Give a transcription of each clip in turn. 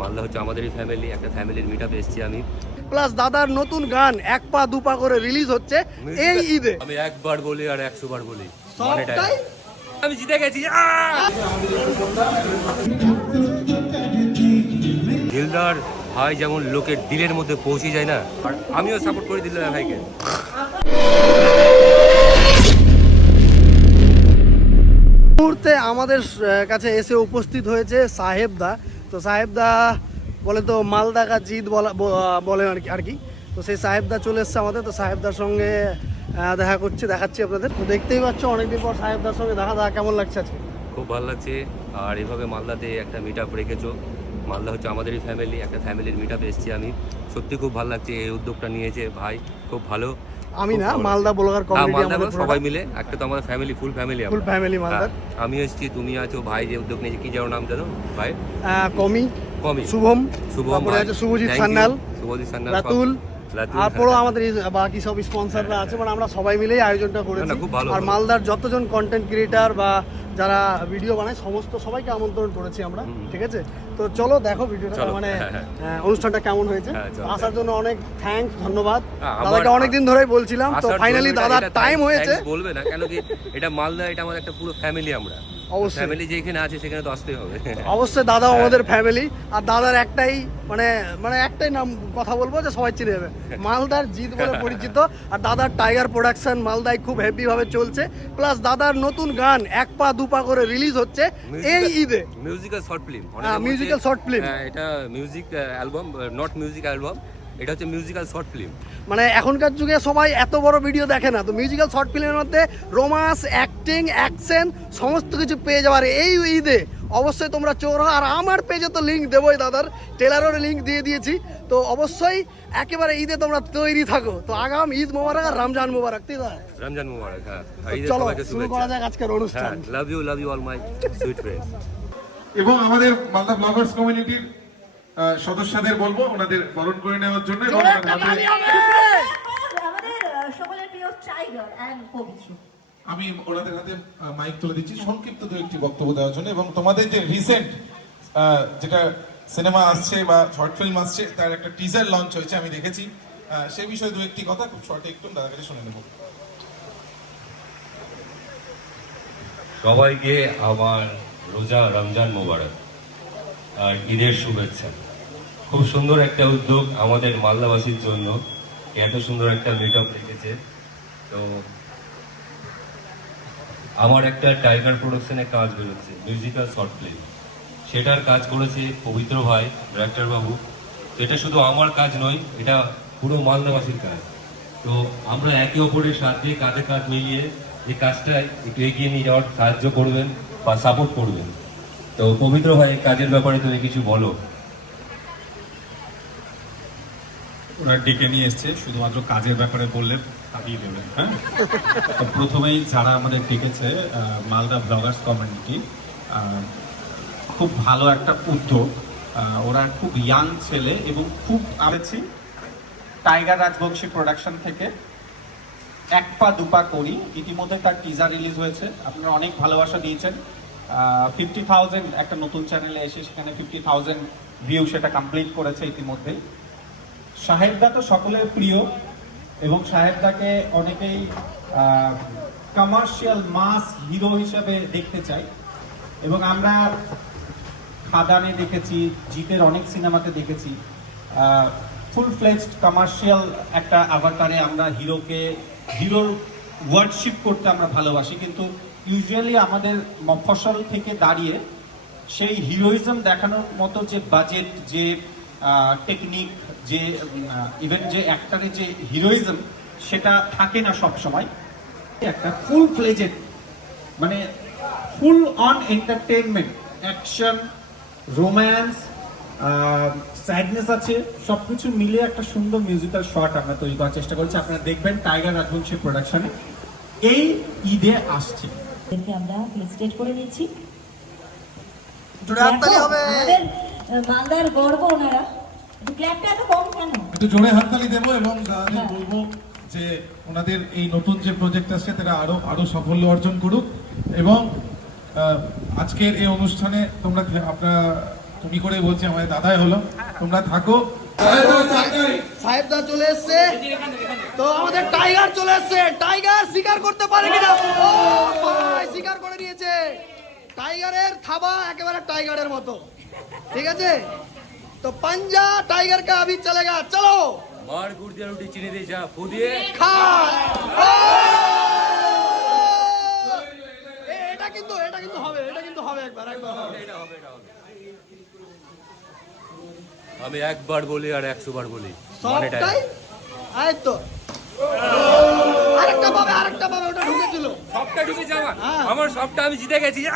মালদা হচ্ছে আমাদেরই ফ্যামিলি একটা ফ্যামিলির মিট আপ এসেছি আমি। প্লাস দাদার নতুন গান এক পা দু পা করে রিলিজ হচ্ছে এই ঈদে। আমি একবার বলি আর একশো বার বলি। এক। আমি জিতে গেছি দিলদার ভাই যেমন লোকের দিলের মধ্যে পৌঁছে যায় না আর আমিও সাপোর্ট করে দিল্লার ভাইকে। মুহূর্তে আমাদের কাছে এসে উপস্থিত হয়েছে সাহেবদা তো সাহেবদা বলে তো মালদা কা জিদ বলা আর কি আর কি। তো সেই সাহেবদা চলে এসছে আমাদের, তো সাহেবদার সঙ্গে দেখা করছি, দেখাচ্ছি আপনাদের। তো দেখতেই পাচ্ছ, অনেকদিন পর সাহেবদার সঙ্গে দেখা দেখা কেমন লাগছে আজকে? খুব ভালো লাগছে। আর এভাবে মালদাতে একটা মিট আপ রেখেছো। মালদা হচ্ছে আমাদেরই ফ্যামিলি একটা ফ্যামিলির মিট আপ এসেছি আমি। সত্যি খুব ভালো লাগছে, এই উদ্যোগটা নিয়েছে ভাই, খুব ভালো। আমি না মালদা ব্লগার কমিউনিটি আমাদের আমরা সবাই মিলে একটা তো আমাদের family full family full family Malda আমি এসেছি তুমি আছো ভাই যে উদ্যোগ নিয়েছে কি যেন নাম জানো ভাই? কমি। কমি। শুভম শুভম তারপরে আছে শুভজিৎ সান্যাল। শুভজিৎ সান্যাল রাতুল। হ্যাঁ। পুরো আমাদের বাকি সব স্পন্সররা আছে মানে আমরা সবাই মিলেই আয়োজনটা করেছি। আর মালদার যতজন কন্টেন্ট ক্রিয়েটার বা যারা ভিডিও বানায় সমস্ত সবাইকে আমন্ত্রণ করেছি আমরা ঠিক আছে? তো চলো দেখো ভিডিওটা মানে হ্যাঁ, হ্যাঁ। অনুষ্ঠানটা কেমন হয়েছে? হ্যাঁ, আসার জন্য অনেক থ্যাঙ্কস ধন্যবাদ। হ্যাঁ, দাদাকে অনেকদিন ধরেই বলছিলাম তো ফাইনালি দাদার টাইম হয়েছে। বলবে না কেন কি এটা মালদা এটা আমাদের একটা পুরো ফ্যামিলি আমরা। অবশ্যই। ফ্যামিলি যেখানে আছে সেখানে তো আসতেই হবে। অবশ্যই দাদাও হ্যাঁ। আমাদের ফ্যামিলি আর দাদার একটাই মানে মানে একটাই নাম কথা বলব যে সবাই চিনে যাবে। মালদার জিত বলে পরিচিত। আর দাদার টাইগার প্রোডাকশন মালদায় খুব হেভি ভাবে চলছে। প্লাস দাদার নতুন গান এক পা দু পা করে রিলিজ হচ্ছে এই ঈদে। Musical short film musical short film। এটা music album not music album এটা হচ্ছে মিউজিক্যাল শর্ট ফিল্ম মানে এখনকার যুগে সবাই এত বড় ভিডিও দেখে না। তো মিউজিক্যাল শর্ট ফিল্মের মধ্যে রোমান্স অ্যাক্টিং অ্যাকশন সমস্ত কিছু পেয়ে যাবার এই ঈদে অবশ্যই তোমরা চোর আর আমার পেজে তো লিঙ্ক দেবোই দাদার। টেলারের লিঙ্ক দিয়ে দিয়েছি। তো অবশ্যই একেবারে ঈদে তোমরা তৈরি থাকো। তো আগাম ঈদ মোবারক আর রমজান মোবারক ঠিক আছে? রমজান মুবারক হ্যাঁ। চলো শুরু করা যাক আজকের অনুষ্ঠান। হ্যাঁ love you love you all my sweet friends এবং আমাদের মালদা ব্লগার্স কমিউনিটির সদস্যদের বলব ওনাদের বরণ করে নেওয়ার জন্য এবং আমি ওনাদের হাতে মাইক তুলে দিচ্ছি। সংক্ষিপ্ত দু একটি বক্তব্য দেওয়ার জন্য এবং তোমাদের যে রিসেন্ট যেটা সিনেমা আসছে বা শর্ট ফিল্ম আসছে তার একটা টিজার লঞ্চ হয়েছে আমি দেখেছি। সে বিষয়ে দু একটি কথা খুব শর্টে একটু দাদা কাছে শুনে নেব। সবাইকে আমার রোজা রমজান মোবারক আর ঈদের শুভেচ্ছা। খুব সুন্দর একটা উদ্যোগ আমাদের মালদাবাসীর জন্য। এত সুন্দর একটা মিট আপ রেখেছে। তো আমার একটা টাইগার প্রোডাকশনে কাজ বেরোচ্ছে মিউজিক্যাল শর্ট ফিল্ম সেটার কাজ করেছে পবিত্র ভাই ডিরেক্টর বাবু। এটা শুধু আমার কাজ নয়, এটা পুরো মালদাবাসীর কাজ। তো আমরা একে অপরের সাথে কাঁধে কাঁধ মিলিয়ে এই কাজটা একটু এগিয়ে নিয়ে যাওয়ার সাহায্য করবেন বা সাপোর্ট করবেন। তো পবিত্র ভাই কাজের ব্যাপারে তুমি কিছু বলো। ওরা ডেকে নিয়ে এসছে, শুধুমাত্র কাজের ব্যাপারে বললে কাটিয়ে দেবেন হ্যাঁ? তো প্রথমেই যারা আমাদের ডেকেছে মালদা ব্লগার্স কমিউনিটি খুব ভালো একটা উদ্যোগ। ওরা খুব ইয়াং ছেলে এবং খুব আবেছি টাইগার রাজবংশী প্রোডাকশন থেকে এক পা দুপা করি। ইতিমধ্যে তার টিজার রিলিজ হয়েছে। আপনারা অনেক ভালোবাসা দিয়েছেন। ফিফটি থাউজেন্ড একটা নতুন চ্যানেলে এসে সেখানে ফিফটি থাউজেন্ড ভিউ সেটা কমপ্লিট করেছে ইতিমধ্যেই। সাহেবদা তো সকলের প্রিয়, এবং সাহেবদাকে অনেকেই কমার্শিয়াল মাস হিরো হিসাবে দেখতে চাই। এবং আমরা খাদানে দেখেছি, জিতের অনেক সিনেমাতে দেখেছি ফুল ফ্লেজড কমার্শিয়াল একটা আভাতারে আমরা হিরোকে, হিরোর ওয়ার্ডশিপ করতে আমরা ভালোবাসি। কিন্তু ইউজুয়ালি আমাদের মফস্বল থেকে দাঁড়িয়ে সেই হিরোইজম দেখানোর মতো যে বাজেট যে টেকনিক যে ইভেন যে অ্যাক্টারের যে হিরোইজম সেটা থাকে না সব সময়। একটা ফুল ফ্লেজেড মানে full on entertainment action romance sadness আছে সবকিছু মিলে একটা সুন্দর মিউজিক্যাল শট আমরা তৈরি করার চেষ্টা করছি। আপনারা দেখবেন টাইগার রাজবংশী প্রোডাকশনে এই ঈদে আসছে। আমরা ফেলিসিটেট করে নিচ্ছি। জোরে হাততালি হবে। মালদার গর্ব ওনারা। ক্ল্যাপটা এত কম কেন? একটু জোরে হাততালি দেবো এবং দাদাদের হ্যাঁ। বলব যে ওনাদের এই নতুন যে প্রজেক্ট আসছে তারা আরও আরও সাফল্য অর্জন করুক। এবং আজকের এই অনুষ্ঠানে তোমরা আপনারা তুমি করে বলছি আমাদের দাদাই হলো। তোমরা থাকো। সাহেবদা চলে এসছে। তো আমাদের টাইগার চলে এসছে। টাইগার শিকার করতে পারে কিনা? ভাই শিকার করে নিয়েছে। টাইগারের থাবা একেবারে টাইগারের মতো। ঠিক আছে তো পাঞ্জা টাইগার কা अभी चलेगा चलो মার গুড় দিয়ে রুটি চিনি দিয়ে যা ফু দিয়ে খা ও! এ, এটা কিন্তু এটা কিন্তু হবে এটা কিন্তু হবে একবার একবার হবে। আমি একবার বলি আর একশো বার বলি মানেটা সবটাই আয় তো আরেকটা পাবে আরেকটা পাবে ওটা ঢুকেছিল সবটা ঢুকে যাওয়া হ্যাঁ। আমার সবটা আমি জিতে গেছি আহ!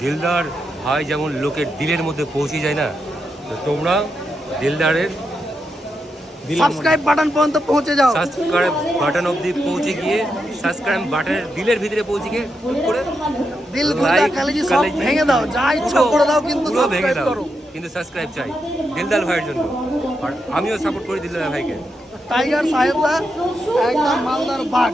দিলদার ভাই যেমন লোকের দিলের মধ্যে পৌঁছে যায় না তো তোমরা দিলদারের সাবস্ক্রাইব বাটন পর্যন্ত পৌঁছে যাও। সাবস্ক্রাইব বাটন অবধি পৌঁছে গিয়ে সাবস্ক্রাইব বাটনের দিলের ভিতরে পৌঁছে গিয়ে করে দিল গুদা কালেজি সব ভেঙে দাও যা ইচ্ছা করে দাও কিন্তু ভেঙে সাবস্ক্রাইব দাও। করো। কিন্তু সাবস্ক্রাইব চাই। দিলদার ভাইয়ের জন্য। আর আমিও সাপোর্ট করি দিলদার ভাইকে। টাইগার সাহেবদা একদম মালদার বাঘ।